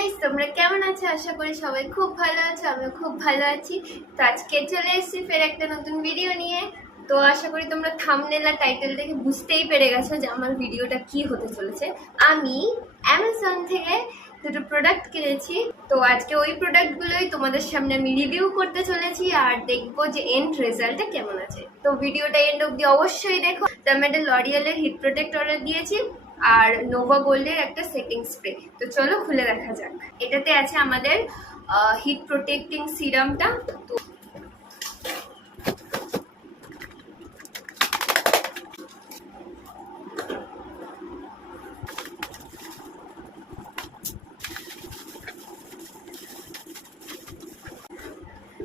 Guys, তোমরা কেমন আছো? আশা করি সবাই খুব ভালো আছো। আমিও খুব ভালো আছি। তো আজকে চলে এসেছি ফের একটা নতুন ভিডিও নিয়ে। তো আশা করি তোমরা থাম্বনেল আর টাইটেল দেখে বুঝতেই পেরে গেছো যে আমার ভিডিওটা কি হতে চলেছে। আমি অ্যামাজন থেকে দুটো প্রোডাক্ট কিনেছি। তো আজকে ওই প্রোডাক্টগুলোই তোমাদের সামনে আমি রিভিউ করতে চলেছি আর দেখবো যে এন্ড রেজাল্টটা কেমন আছে। তো ভিডিওটা এন্ড অব্দি অবশ্যই দেখো। তো আমি একটা লরিয়ালের হিট প্রোটেক্ট অর্ডার দিয়েছি আর নোভা গোল্ডের একটা সেটিং স্প্রে। তো চলো খুলে দেখা যাক। এটাতে আছে আমাদের হিট প্রোটেক্টিং সিরামটা।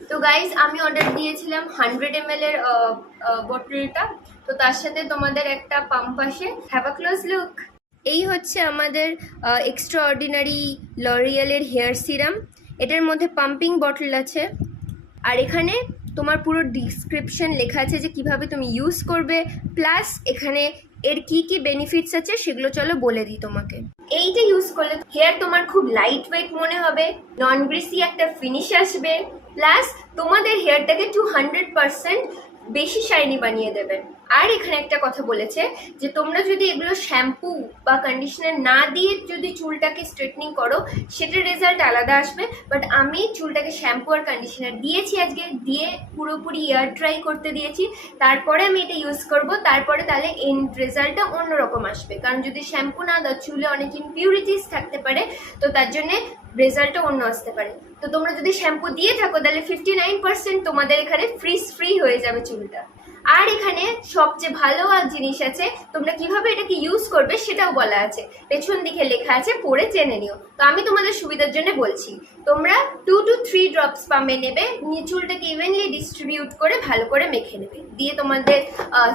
তো গাইজ, আমি অর্ডার দিয়েছিলাম 100 ml এর বোতলটা। তো তার সাথে তোমাদের একটা পাম্প আসে। Have a close look. এই হচ্ছে আমাদের এক্সট্রা অর্ডিনারি লরিয়ালের হেয়ার সিরাম। এটার মধ্যে পাম্পিং বটল আছে আর এখানে তোমার পুরো ডিসক্রিপশন লেখা আছে যে কিভাবে তুমি ইউজ করবে, প্লাস এখানে এর কি কি বেনিফিটস আছে সেগুলো চলো বলে দিই তোমাকে। এইটা ইউজ করলে হেয়ার তোমার খুব লাইট ওয়েট মনে হবে, নন গ্রিসি একটা ফিনিশ আসবে, প্লাস তোমাদের হেয়ারটাকে 200% বেশি শাইনি বানিয়ে দেবে। আর এখানে একটা কথা বলেছে যে তোমরা যদি এগুলো শ্যাম্পু বা কন্ডিশনার না দিয়ে যদি চুলটাকে স্ট্রেটনিং করো সেটার রেজাল্ট আলাদা আসবে। বাট আমি চুলটাকে শ্যাম্পু আর কন্ডিশনার দিয়েছি, আজকে দিয়ে পুরোপুরি এয়ার ড্রাই করতে দিয়েছি, তারপরে আমি এটা ইউজ করব। তারপরে তাহলে এন্ড রেজাল্টটা অন্যরকম আসবে, কারণ যদি শ্যাম্পু না দাও চুলে অনেক ইমপিউরিটিস থাকতে পারে, তো তার জন্যে রেজাল্টটা অন্য আসতে পারে। তো তোমরা যদি শ্যাম্পু দিয়ে থাকো তাহলে 59% তোমাদের এখানে ফ্রি হয়ে যাবে চুলটা। আর এখানে সবচেয়ে ভালো জিনিস আছে, তোমরা কিভাবে এটাকে ইউজ করবে সেটাও বলা আছে, পেছন দিকে লেখা আছে, পড়ে জেনে নিও। তো আমি তোমাদের সুবিধার জন্য বলছি, তোমরা 2 to 3 ড্রপস পাম্পে নেবে, নিয়ে চুলটাকে ইভেনলি ডিস্ট্রিবিউট করে ভালো করে মেখে নেবে, দিয়ে তোমাদের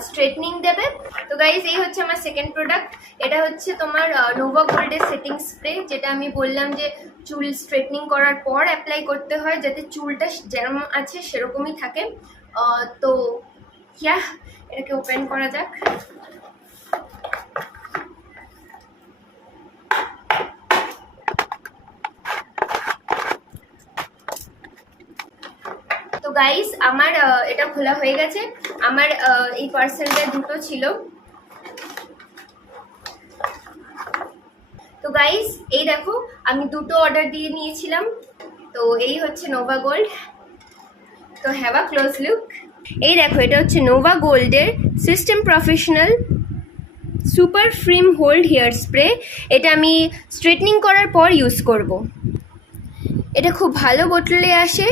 স্ট্রেটনিং দেবে। তো গাইজ, এই হচ্ছে আমার সেকেন্ড প্রোডাক্ট। এটা হচ্ছে তোমার নোভা গোল্ডের সেটিং স্প্রে, যেটা আমি বললাম যে চুল স্ট্রেটনিং করার পর অ্যাপ্লাই করতে হয় যাতে চুলটা যেরকম আছে সেরকমই থাকে। তো এটাকে ওপেন করা যাক। তো গাইস, আমার এটা খোলা হয়ে গেছে। আমার এই পার্সেলটা দুটো ছিল। তো গাইস, এই দেখো, আমি দুটো অর্ডার দিয়ে নিয়েছিলাম। তো এই হচ্ছে নোভা গোল্ড। তো হ্যাভ আ ক্লোজ লুক। এই দেখো, এটা হচ্ছে নোভা গোল্ডের system professional super firm hold hair spray. এটা আমি স্ট্রেটনিং করার পর ইউজ করব। এটা খুব ভালো বোতলে আসে।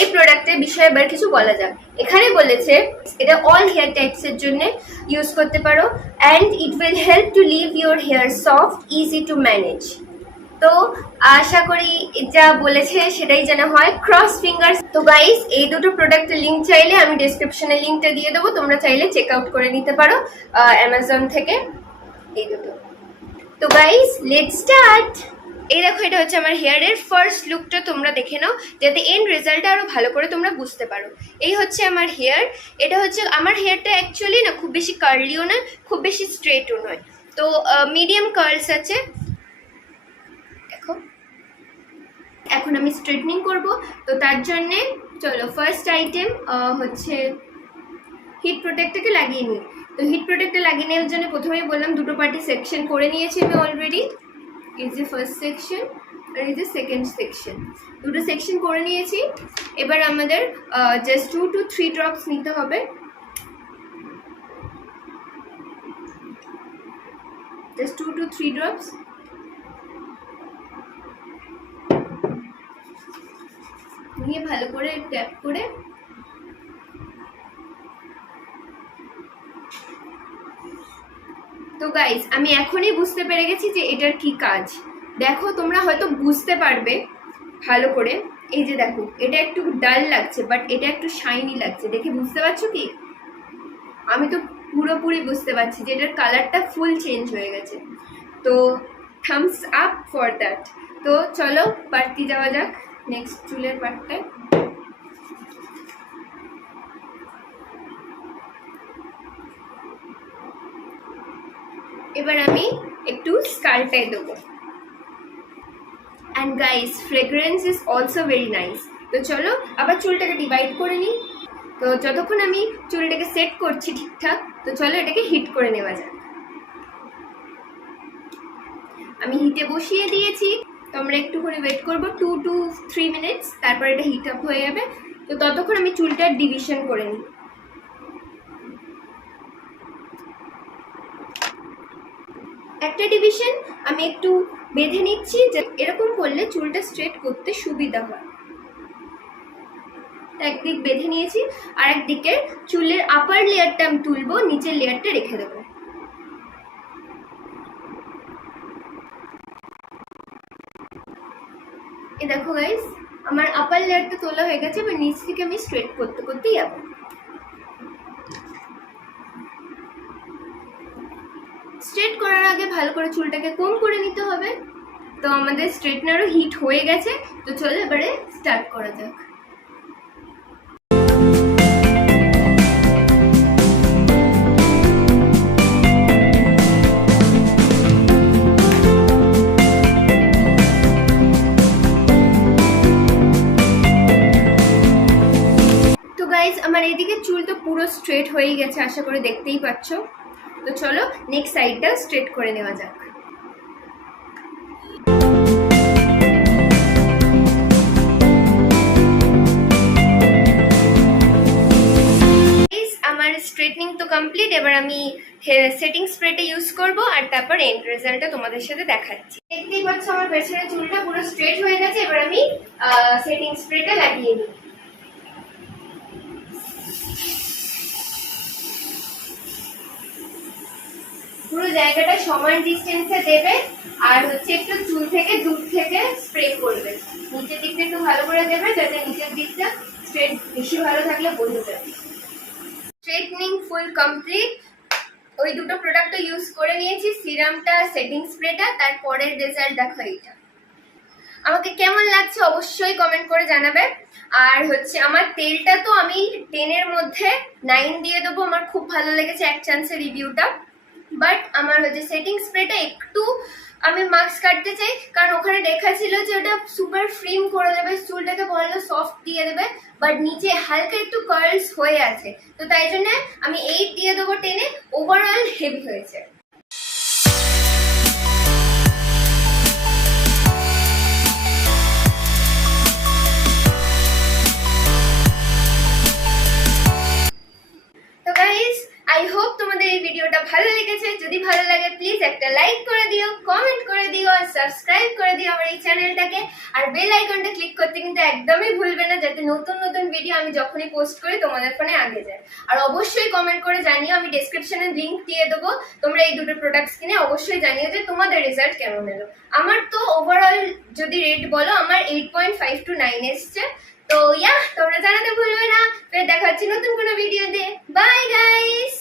এই প্রোডাক্টের বিষয়ে এবার কিছু বলা যাক। এখানে বলেছে এটা অল হেয়ার টাইপসের জন্য ইউজ করতে পারো, and it will help to leave your hair soft, easy to manage. তো আশা করি যা বলেছে সেটাই যেন হয়। Cross fingers. তো গাইস, এই দুটো প্রোডাক্টের লিঙ্ক চাইলে আমি ডেসক্রিপশনে লিঙ্কটা দিয়ে দেবো, তোমরা চাইলে চেক আউট করে নিতে পারো অ্যামাজন থেকে এই দুটো। তো গাইস, লেটস স্টার্ট। এই দেখো, এটা হচ্ছে আমার হেয়ারের ফার্স্ট লুকটা, তোমরা দেখে নাও যাতে এন্ড রেজাল্টটা আরো ভালো করে তোমরা বুঝতে পারো। এই হচ্ছে আমার হেয়ার। এটা হচ্ছে আমার হেয়ারটা অ্যাকচুয়ালি না খুব বেশি কার্লিও না, খুব বেশি স্ট্রেটও নয়, তো মিডিয়াম কার্লস আছে। দেখো, এখন আমি স্ট্রেটনিং করব। তো তার জন্যে চলো ফার্স্ট আইটেম হচ্ছে হিট প্রোটেক্টটাকে লাগিয়ে নিই। তো হিট প্রোটেক্টটা লাগিয়ে নেওয়ার জন্য প্রথমেই বললাম দুটো পার্টি সেকশন করে নিয়েছি আমি অলরেডি। এই যে ফার্স্ট সেকশন আর এই যে সেকেন্ড সেকশন, দুটো সেকশন করে নিয়েছি। এবার আমাদের জাস্ট 2 to 3 ড্রপস নিতে হবে। জাস্ট 2 to 3 ড্রপস নিয়ে ভালো করে ট্যাপ করে তো গাইজ, আমি এখনই বুঝতে পেরে গেছি যে এটার কি কাজ। দেখো, তোমরা হয়তো বুঝতে পারবে ভালো করে। এই যে দেখো, এটা একটু ডাল লাগছে বাট এটা একটু শাইনি লাগছে, দেখে বুঝতে পারছো কি? আমি তো পুরোপুরি বুঝতে পারছি যে এটার কালারটা ফুল চেঞ্জ হয়ে গেছে। তো থামস আপ ফর দ্যাট। তো চলো পার্টি যাওয়া যাক, নেক্সট চুলের পার্টটায়। এবার আমি একটু স্কাল্পটায় দেবো। And guys, fragrance is also very nice. তো চলো আবার চুলটাকে ডিভাইড করে নিই। তো যতক্ষণ আমি চুলটাকে সেট করছি ঠিকঠাক, তো চলো এটাকে হিট করে নেওয়া যাক। আমি হিটে বসিয়ে দিয়েছি, তো আমরা একটুখানি ওয়েট করবো 2 to 3 মিনিটস, তারপর এটা হিট আপ হয়ে যাবে। তো ততক্ষণ আমি চুলটার ডিভিশন করে নিই। একটা ডিভিশন আমি একটু বেঁধে নিচ্ছি, যে এরকম করলে চুলটা স্ট্রেট করতে সুবিধা হয়। একদিক বেঁধে নিয়েছি, আর একদিকে চুলের আপার লেয়ারটা আমি তুলবো, নিচের লেয়ারটা রেখে দেবো। এই দেখো গাইস, আমার আপার লেয়ারটা তোলা হয়ে গেছে, এবার নিচ থেকে আমি স্ট্রেট করতে করতেই যাবো। স্ট্রেট করার আগে ভালো করে চুলটাকে কম করে নিতে হবে। তো আমাদের স্ট্রেটনারও হিট হয়ে গেছে, তো চলো এবারে স্টার্ট করা যাক। তো গাইজ, আমার এইদিকে চুল তো পুরো স্ট্রেট হয়ে গেছে, আশা করে দেখতেই পাচ্ছ। তো চলো নেক্সট সাইডটা স্ট্রেট করে নেওয়া যাক। আমার স্ট্রেটনিং তো কমপ্লিট, এবার আমি সেটিং স্প্রেটা ইউজ করব, আর তারপর এন্ড রেজাল্টটা তোমাদের সাথে দেখাচ্ছি। দেখতেই পাচ্ছ আমার পেছনের চুলটা পুরো স্ট্রেট হয়ে গেছে, এবার আমি সেটিং স্প্রেটা লাগিয়ে নিই। পুরো জায়গাটা সমান ডিস্টেন্সে দেবে, আর হচ্ছে একটু চুল থেকে দূর থেকে স্প্রে করবে। নিচের দিকটা একটু ভালো করে দেবে, যাতে নিচের দিকটা স্ট্রেট বেশি ভালো থাকলে বোঝা যাবে। Straightening full complete. ওই দুটো প্রোডাক্ট ইউজ করে নিয়েছি, সিরামটা, সেটিং স্প্রেটা। তারপরের রেজাল্ট দেখো এইটা। আমাকে কেমন লাগছে অবশ্যই কমেন্ট করে জানাবে। আর হচ্ছে আমার তেলটা তো আমি 10 এর মধ্যে 9 দিয়ে দেবো, আমার খুব ভালো লেগেছে এক চান্সের রিভিউটা। বাট আমার হচ্ছে সেটিং স্প্রেটা একটু আমি মাস্ক কাটতে চাই, কারণ ওখানে লেখা ছিল যে ওটা সুপার ফ্রিম করে দেবে, চুলটাকে ভালো সফট দিয়ে দেবে, বাট নিচে হালকা একটু কার্লস হয়ে আছে। তো তাই জন্য আমি 8 দিয়ে দেবো 10 এ। ওভারঅল হেভি হয়েছে। তো গাইস, আই হোপ তোমাদের এই ভিডিওটা ভালো লেগেছে। যদি ভালো লাগে প্লিজ একটা লাইক করে দিও, কমেন্ট করে দিও, আর সাবস্ক্রাইব করে দিও আমার এই চ্যানেলটাকে। আর বেল আইকনটা ক্লিক করতে কিন্তু একদমই ভুলবে না, যাতে নতুন নতুন ভিডিও আমি যখনই পোস্ট করি তোমাদের ফোনে আগে যায়। আর অবশ্যই কমেন্ট করে জানিও, আমি ডেসক্রিপশনে লিংক দিয়ে দেবো। তোমরা এই দুটো প্রোডাক্টস কিনে অবশ্যই জানিও যে তোমাদের রেজাল্ট কেমন এলো। আমার তো ওভারঅল যদি রেট বলো, আমার 8.5 to 9 এসছে। তো তোমরা জানাতে ভুলবে না। ফের দেখা হচ্ছে নতুন কোনো ভিডিওতে। Bye guys.